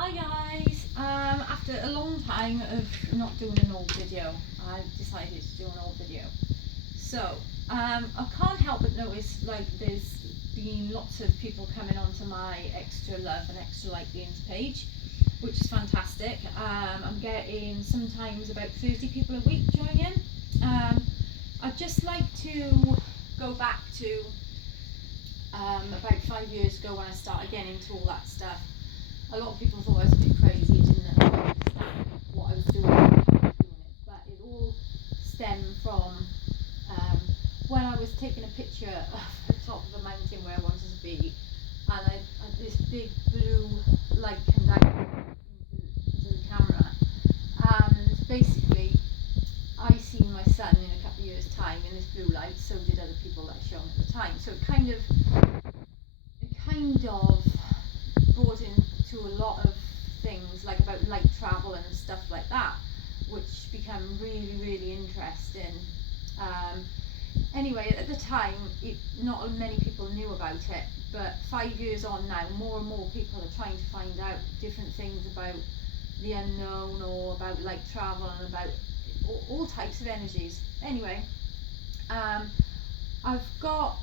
Hi guys, after a long time of not doing an old video, I've decided to do an old video. So, I can't help but notice like there's been lots of people coming onto my Extra Love and Extra Like Beans page, which is fantastic. I'm getting sometimes about 30 people a week joining. I'd just like to go back to about 5 years ago when I started getting into all that stuff. A lot of people thought I was a bit crazy, didn't understand what I was doing, how I was doing it, but it all stemmed from when I was taking a picture of the top of a mountain where I wanted to be, and I had this big blue light come down into the camera, and basically I seen my son in a couple of years' time in this blue light, so did other people that shone at the time, so it kind of brought into a lot of things like about light travel and stuff like that, which become really interesting. Anyway, at the time not many people knew about it, but 5 years on now, more and more people are trying to find out different things about the unknown or about light travel and about all types of energies. Anyway, I've got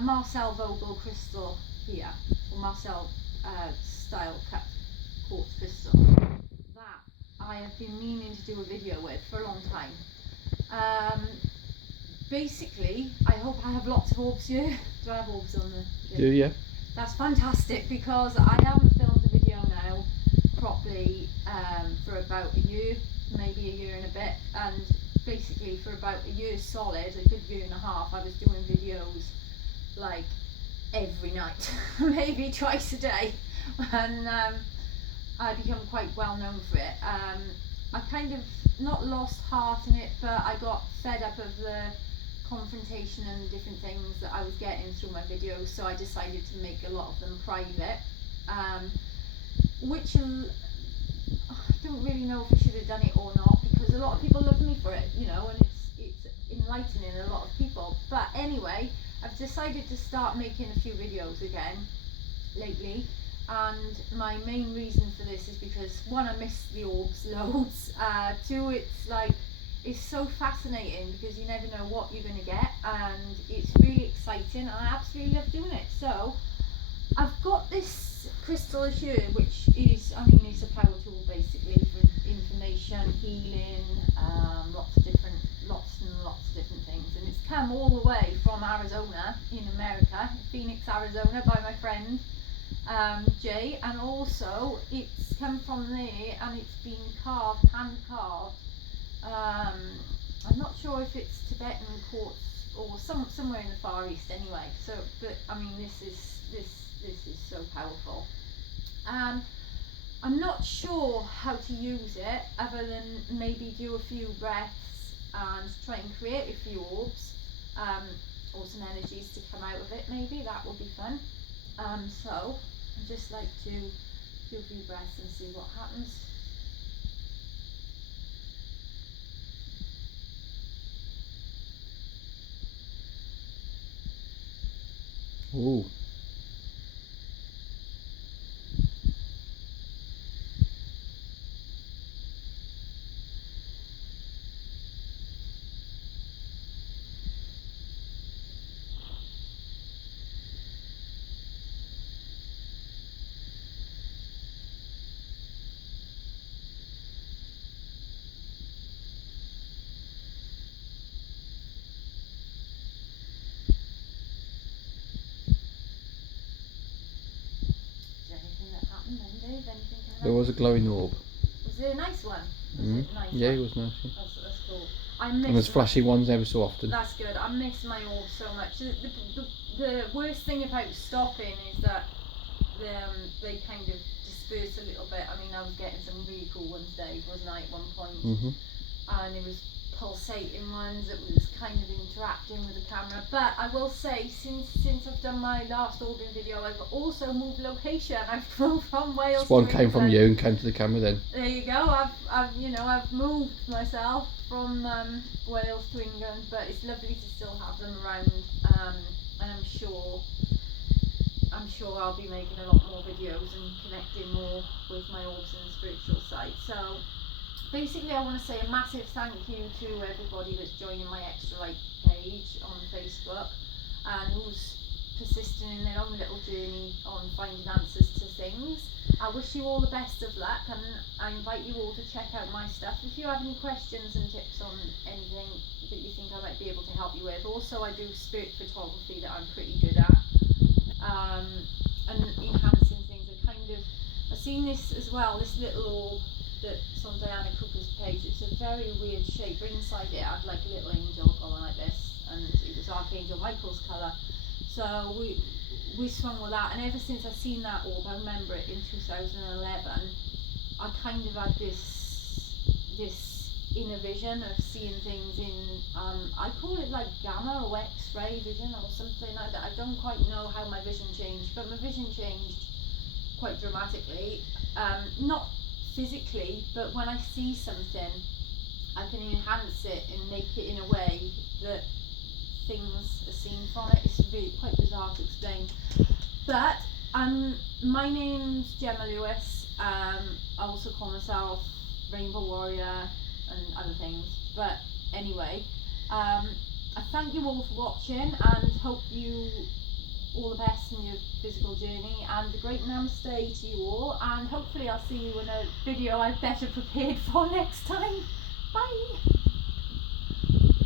Marcel Vogel crystal here, or Marcel style cut quartz crystal that I have been meaning to do a video with for a long time. Basically, I hope I have lots of orbs here. Do I have orbs on the video? Do you? That's fantastic, because I haven't filmed a video now properly for about a year, maybe a year and a bit, and basically for about a year solid, a good year and a half, I was doing videos like every night, maybe twice a day, and I become quite well known for it. I kind of not lost heart in it, but I got fed up of the confrontation and the different things that I was getting through my videos, so I decided to make a lot of them private, which I don't really know if I should have done it or not, because a lot of people love me for it, you know, and it's enlightening a lot of people. But anyway, I've decided to start making a few videos again lately, and my main reason for this is because, one, I miss the orbs loads, two, it's so fascinating because you never know what you're going to get, and it's really exciting and I absolutely love doing it. So I've got this crystal here, which is, it's a power tool basically for information, healing, lots and lots of different things, and it's come all the way from Arizona in America, Phoenix, Arizona, by my friend Jay, and also it's come from there and it's been hand carved. I'm not sure if it's Tibetan quartz or somewhere in the Far East anyway. So, but this is so powerful. I'm not sure how to use it other than maybe do a few breaths and try and create a few orbs, or some energies to come out of it. Maybe that would be fun. So I'd just like to do a few breaths and see what happens. Ooh. There was a glowing orb. Was it a nice one? Nice yeah, it was nice. Yeah. That's cool. And there's flashy ones ever so often. That's good. I miss my orbs so much. The worst thing about stopping is that they kind of disperse a little bit. I was getting some really cool ones today, wasn't I, at one point? And it was pulsating ones that was kind of interacting with the camera. But I will say, since I've done my last orbing video, I've also moved location. I've moved from Wales. This one came from you and came to the camera then. There you go. I've moved myself from Wales to England, but it's lovely to still have them around, and I'm sure I'm sure I'll be making a lot more videos and connecting more with my orbs and spiritual side. So basically I want to say a massive thank you to everybody that's joining my Extra Light page on Facebook and who's persisting in their own little journey on finding answers to things. I wish you all the best of luck, and I invite you all to check out my stuff if you have any questions and tips on anything that you think I might be able to help you with. Also, I do spirit photography that I'm pretty good at, and enhancing things. I've seen this as well, this little orb that's on Diana Cooper's page. It's a very weird shape, but inside it had like a little angel going like this, and it was Archangel Michael's colour. So we swung with that, and ever since I've seen that orb, I remember it in 2011, I kind of had this inner vision of seeing things in, I call it like gamma or X-ray vision or something like that. I don't quite know how my vision changed, but my vision changed quite dramatically. Not physically, but when I see something, I can enhance it and make it in a way that things are seen from it. It's really quite bizarre to explain, but my name's Gemma Lewis. I also call myself Rainbow Warrior and other things, but anyway, I thank you all for watching and hope you all the best in your physical journey, and a great namaste to you all, and hopefully I'll see you in a video I've better prepared for next time. Bye.